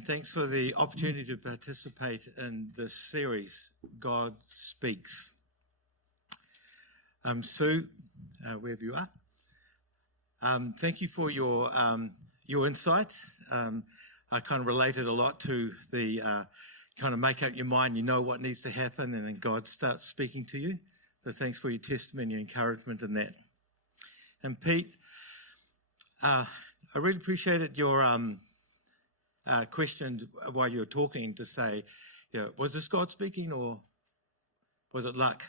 And thanks for the opportunity to participate in this series, God Speaks. Sue, wherever you are, thank you for your insight. I kind of related a lot to the kind of make up your mind, you know what needs to happen, and then God starts speaking to you. So thanks for your testimony and encouragement in that. And Pete, I really appreciated your question while you were talking to say, was this God speaking or was it luck?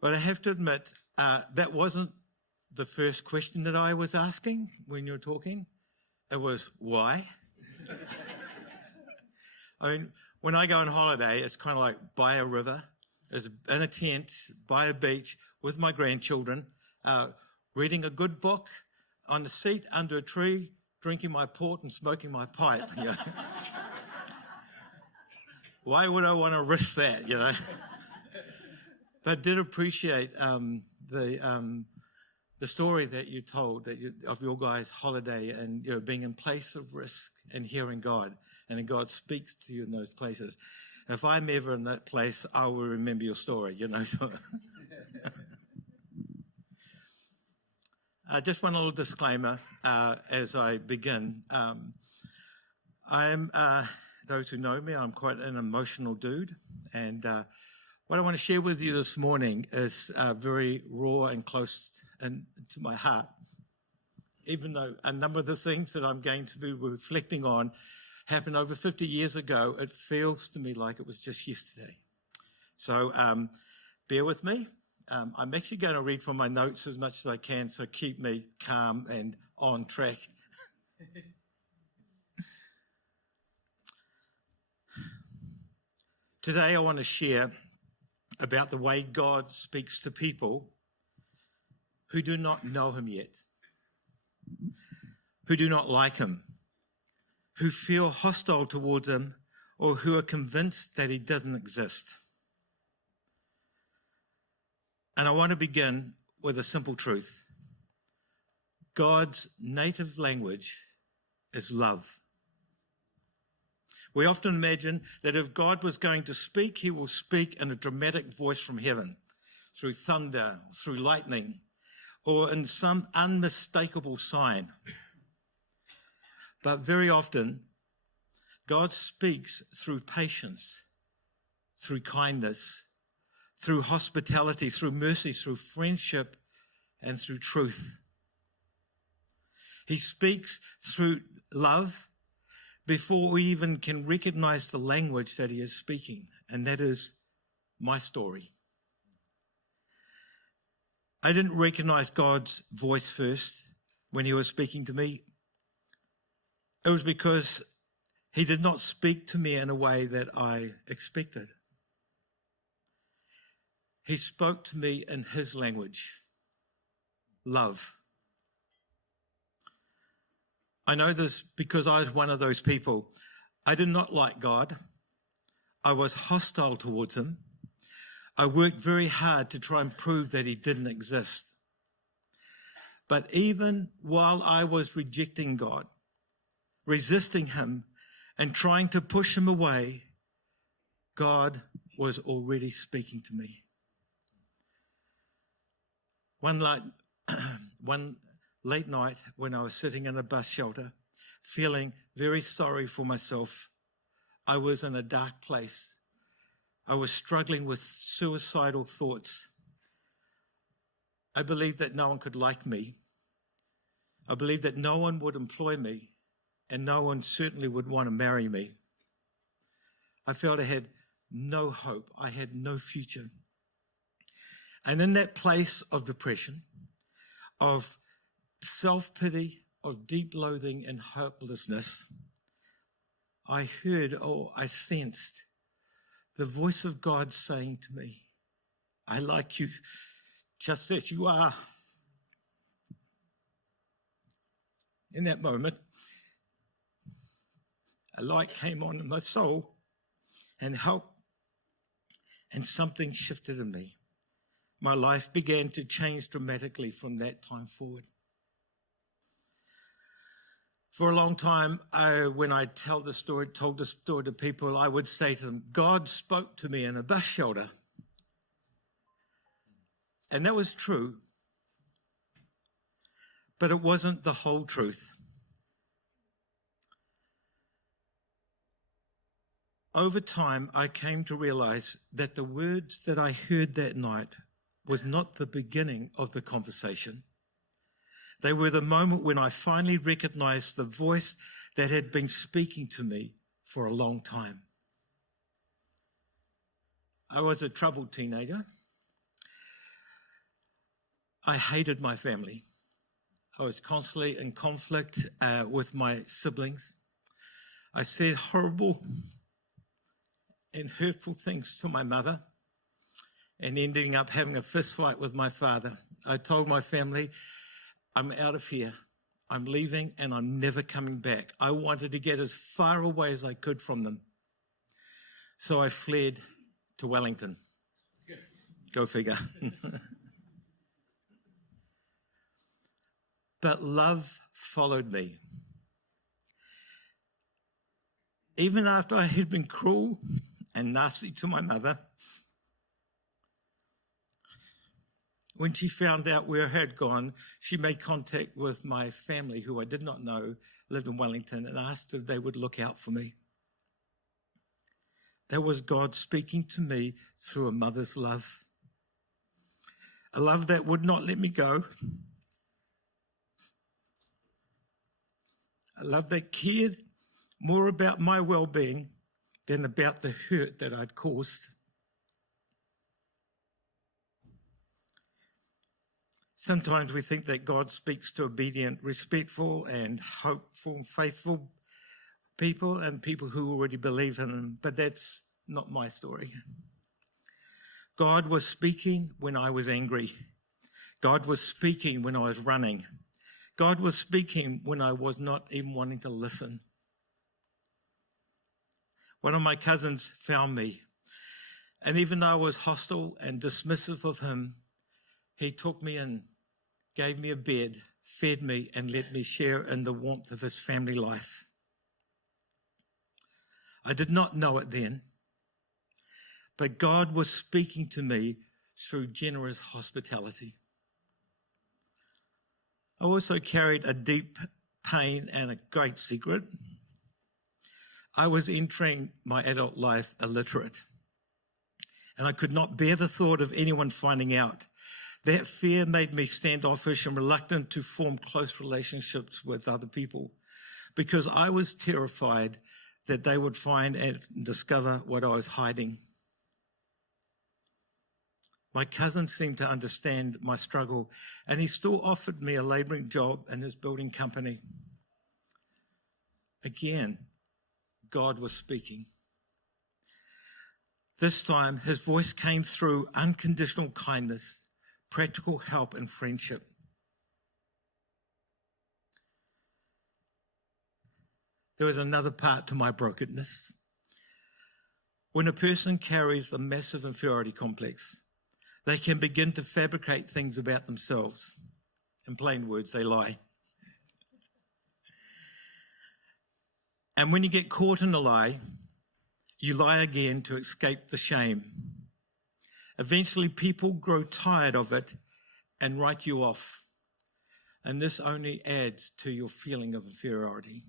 But I have to admit, that wasn't the first question that I was asking when you were talking. It was, why? I mean, when I go on holiday, it's kind of like by a river, in a tent, by a beach, with my grandchildren, reading a good book, on a seat under a tree, drinking my port and smoking my pipe. Why would I want to risk that, But I did appreciate the story that you told of your guys' holiday and being in place of risk and hearing God, and then God speaks to you in those places. If I'm ever in that place, I will remember your story, Just one little disclaimer as I begin. Those who know me, I'm quite an emotional dude, and what I want to share with you this morning is very raw and close to my heart. Even though a number of the things that I'm going to be reflecting on happened over 50 years ago, it feels to me like it was just yesterday. So bear with me. I'm actually going to read from my notes as much as I can, so keep me calm and on track. Today I want to share about the way God speaks to people who do not know him yet, who do not like him, who feel hostile towards him, or who are convinced that he doesn't exist. And I want to begin with a simple truth. God's native language is love. We often imagine that if God was going to speak, he will speak in a dramatic voice from heaven, through thunder, through lightning, or in some unmistakable sign. But very often, God speaks through patience, through kindness, through hospitality, through mercy, through friendship, and through truth. He speaks through love before we even can recognize the language that he is speaking, and that is my story. I didn't recognize God's voice first when he was speaking to me. It was because he did not speak to me in a way that I expected. He spoke to me in his language, love. I know this because I was one of those people. I did not like God. I was hostile towards him. I worked very hard to try and prove that he didn't exist. But even while I was rejecting God, resisting him, and trying to push him away, God was already speaking to me. One late night when I was sitting in a bus shelter, feeling very sorry for myself, I was in a dark place. I was struggling with suicidal thoughts. I believed that no one could like me. I believed that no one would employ me, and no one certainly would want to marry me. I felt I had no hope. I had no future. And in that place of depression, of self-pity, of deep loathing and hopelessness, I sensed the voice of God saying to me, I like you just as you are. In that moment, a light came on in my soul and help, and something shifted in me. My life began to change dramatically from that time forward. For a long time, when I told the story to people, I would say to them, God spoke to me in a bus shelter. And that was true, but it wasn't the whole truth. Over time, I came to realize that the words that I heard that night was not the beginning of the conversation. They were the moment when I finally recognized the voice that had been speaking to me for a long time. I was a troubled teenager. I hated my family. I was constantly in conflict with my siblings. I said horrible and hurtful things to my mother and ending up having a fist fight with my father. I told my family, I'm out of here. I'm leaving and I'm never coming back. I wanted to get as far away as I could from them. So I fled to Wellington. Go figure. But love followed me. Even after I had been cruel and nasty to my mother, when she found out where I had gone, she made contact with my family, who I did not know, lived in Wellington, and asked if they would look out for me. That was God speaking to me through a mother's love. A love that would not let me go. A love that cared more about my well-being than about the hurt that I'd caused. Sometimes we think that God speaks to obedient, respectful, and hopeful, faithful people and people who already believe in Him, but that's not my story. God was speaking when I was angry. God was speaking when I was running. God was speaking when I was not even wanting to listen. One of my cousins found me, and even though I was hostile and dismissive of him, he took me in, gave me a bed, fed me, and let me share in the warmth of his family life. I did not know it then, but God was speaking to me through generous hospitality. I also carried a deep pain and a great secret. I was entering my adult life illiterate, and I could not bear the thought of anyone finding out. That fear made me standoffish and reluctant to form close relationships with other people because I was terrified that they would find and discover what I was hiding. My cousin seemed to understand my struggle, and he still offered me a labouring job in his building company. Again, God was speaking. This time, his voice came through unconditional kindness, practical help, and friendship. There was another part to my brokenness. When a person carries a massive inferiority complex, they can begin to fabricate things about themselves. In plain words, they lie. And when you get caught in a lie, you lie again to escape the shame. Eventually, people grow tired of it and write you off. And this only adds to your feeling of inferiority.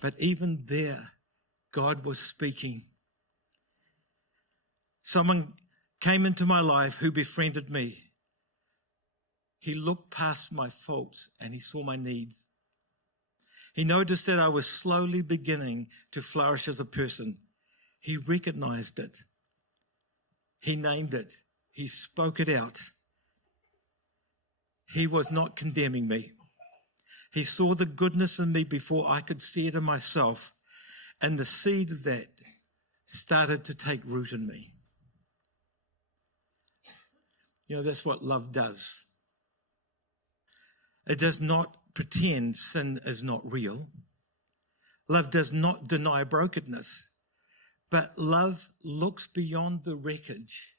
But even there, God was speaking. Someone came into my life who befriended me. He looked past my faults and he saw my needs. He noticed that I was slowly beginning to flourish as a person. He recognized it. He named it. He spoke it out. He was not condemning me. He saw the goodness in me before I could see it in myself, and the seed of that started to take root in me. You know, that's what love does. It does not pretend sin is not real. Love does not deny brokenness, but love looks beyond the wreckage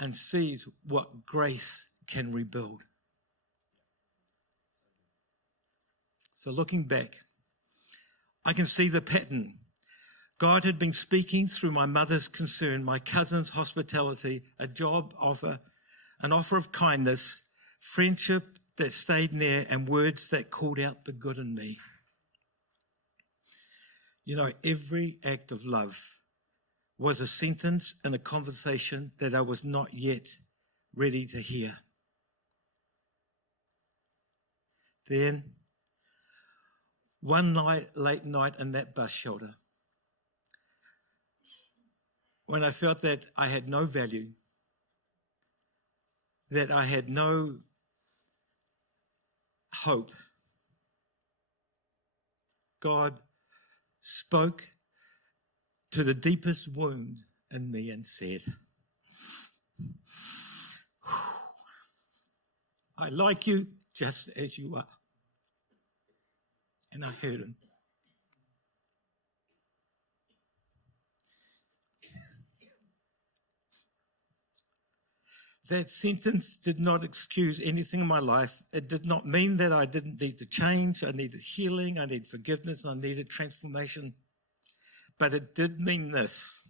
and sees what grace can rebuild. So looking back, I can see the pattern. God had been speaking through my mother's concern, my cousin's hospitality, a job offer, an offer of kindness, friendship that stayed near, and words that called out the good in me. You know, every act of love was a sentence in a conversation that I was not yet ready to hear. Then, one late night in that bus shelter, when I felt that I had no value, that I had no hope, God spoke to the deepest wound in me and said, I like you just as you are. And I heard him. That sentence did not excuse anything in my life. It did not mean that I didn't need to change. I needed healing. I needed forgiveness. I needed transformation. But it did mean this.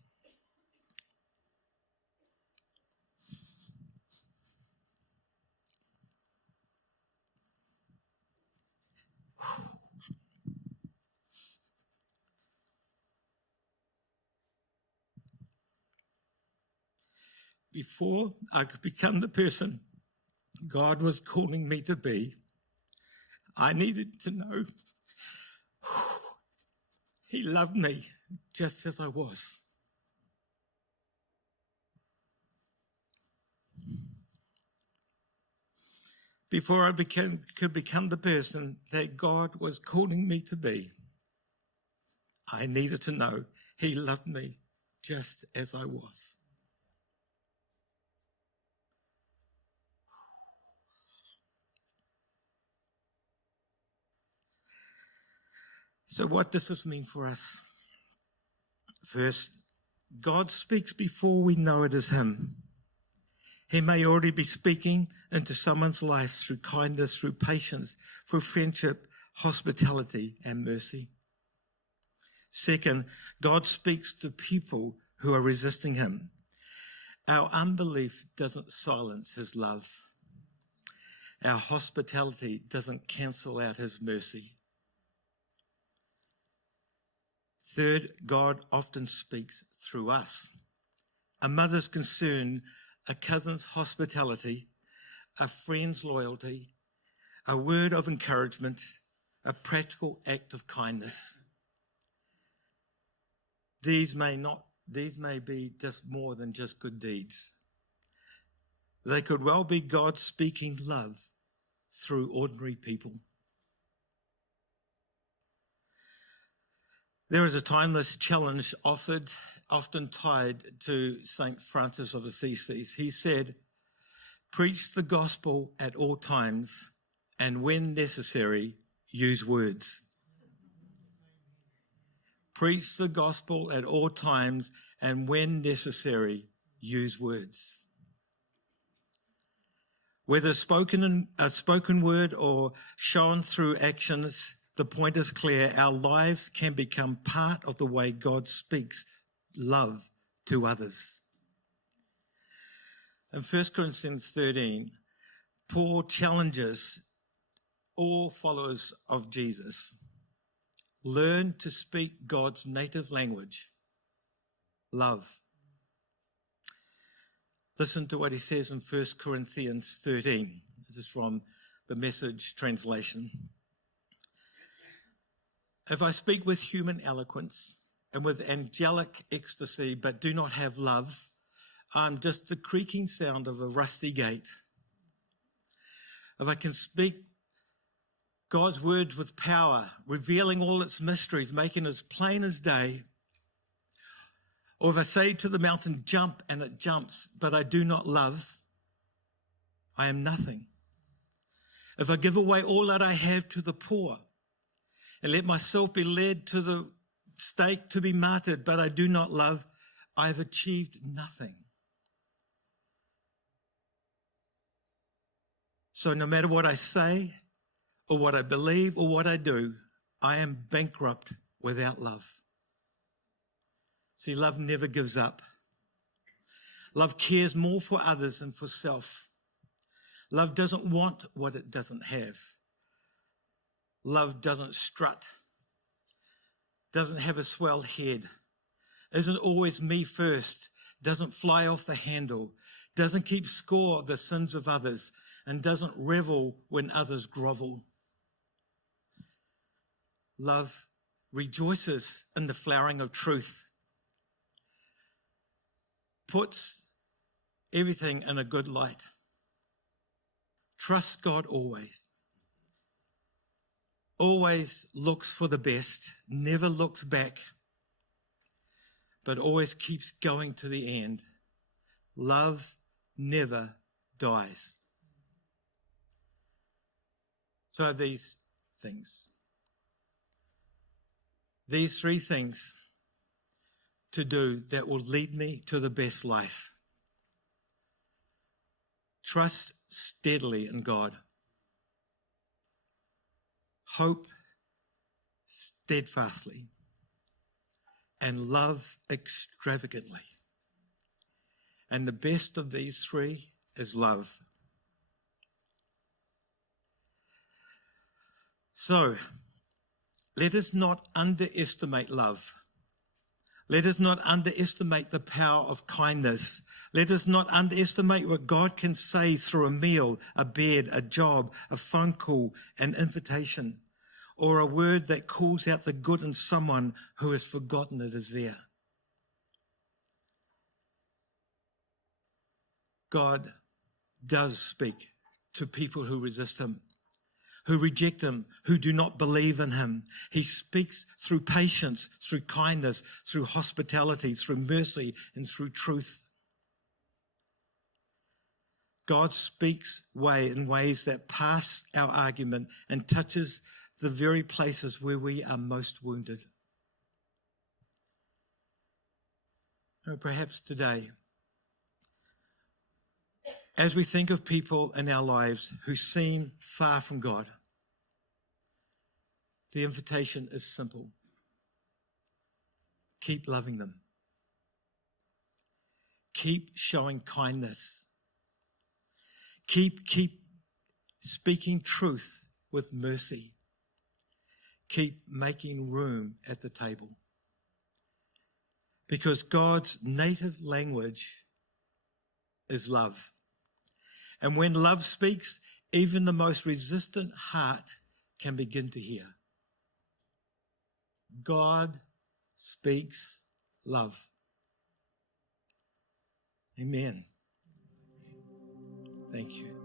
Before I could become the person God was calling me to be, I needed to know He loved me just as I was. Before I could become the person that God was calling me to be, I needed to know He loved me just as I was. So what does this mean for us? First, God speaks before we know it is Him. He may already be speaking into someone's life through kindness, through patience, through friendship, hospitality, and mercy. Second, God speaks to people who are resisting Him. Our unbelief doesn't silence His love. Our hospitality doesn't cancel out His mercy. Third, God often speaks through us. A mother's concern, a cousin's hospitality, a friend's loyalty, a word of encouragement, a practical act of kindness. These may be just more than just good deeds. They could well be God speaking love through ordinary people. There is a timeless challenge often tied to St. Francis of Assisi. He said, preach the gospel at all times, and when necessary, use words. Preach the gospel at all times, and when necessary, use words. Whether a spoken word or shown through actions, the point is clear. Our lives can become part of the way God speaks love to others. In 1 Corinthians 13, Paul challenges all followers of Jesus. Learn to speak God's native language, love. Listen to what he says in 1 Corinthians 13. This is from the Message translation. If I speak with human eloquence and with angelic ecstasy, but do not have love, I'm just the creaking sound of a rusty gate. If I can speak God's words with power, revealing all its mysteries, making it as plain as day, or if I say to the mountain, jump, and it jumps, but I do not love, I am nothing. If I give away all that I have to the poor, and let myself be led to the stake to be martyred, but I do not love, I have achieved nothing. So no matter what I say or what I believe or what I do, I am bankrupt without love. See, love never gives up. Love cares more for others than for self. Love doesn't want what it doesn't have. Love doesn't strut, doesn't have a swell head, isn't always me first, doesn't fly off the handle, doesn't keep score of the sins of others, and doesn't revel when others grovel. Love rejoices in the flowering of truth, puts everything in a good light, trusts God always looks for the best, never looks back, but always keeps going to the end. Love never dies. So these three things to do that will lead me to the best life. Trust steadily in God. Hope steadfastly. And love extravagantly. And the best of these three is love. So, let us not underestimate love. Let us not underestimate the power of kindness. Let us not underestimate what God can say through a meal, a bed, a job, a phone call, an invitation, or a word that calls out the good in someone who has forgotten it is there. God does speak to people who resist him, who reject him, who do not believe in him. He speaks through patience, through kindness, through hospitality, through mercy, and through truth. God speaks in ways that pass our argument and touches the very places where we are most wounded. And perhaps today, as we think of people in our lives who seem far from God, the invitation is simple. Keep loving them. Keep showing kindness. Keep speaking truth with mercy. Keep making room at the table. Because God's native language is love. And when love speaks, even the most resistant heart can begin to hear. God speaks love. Amen. Thank you.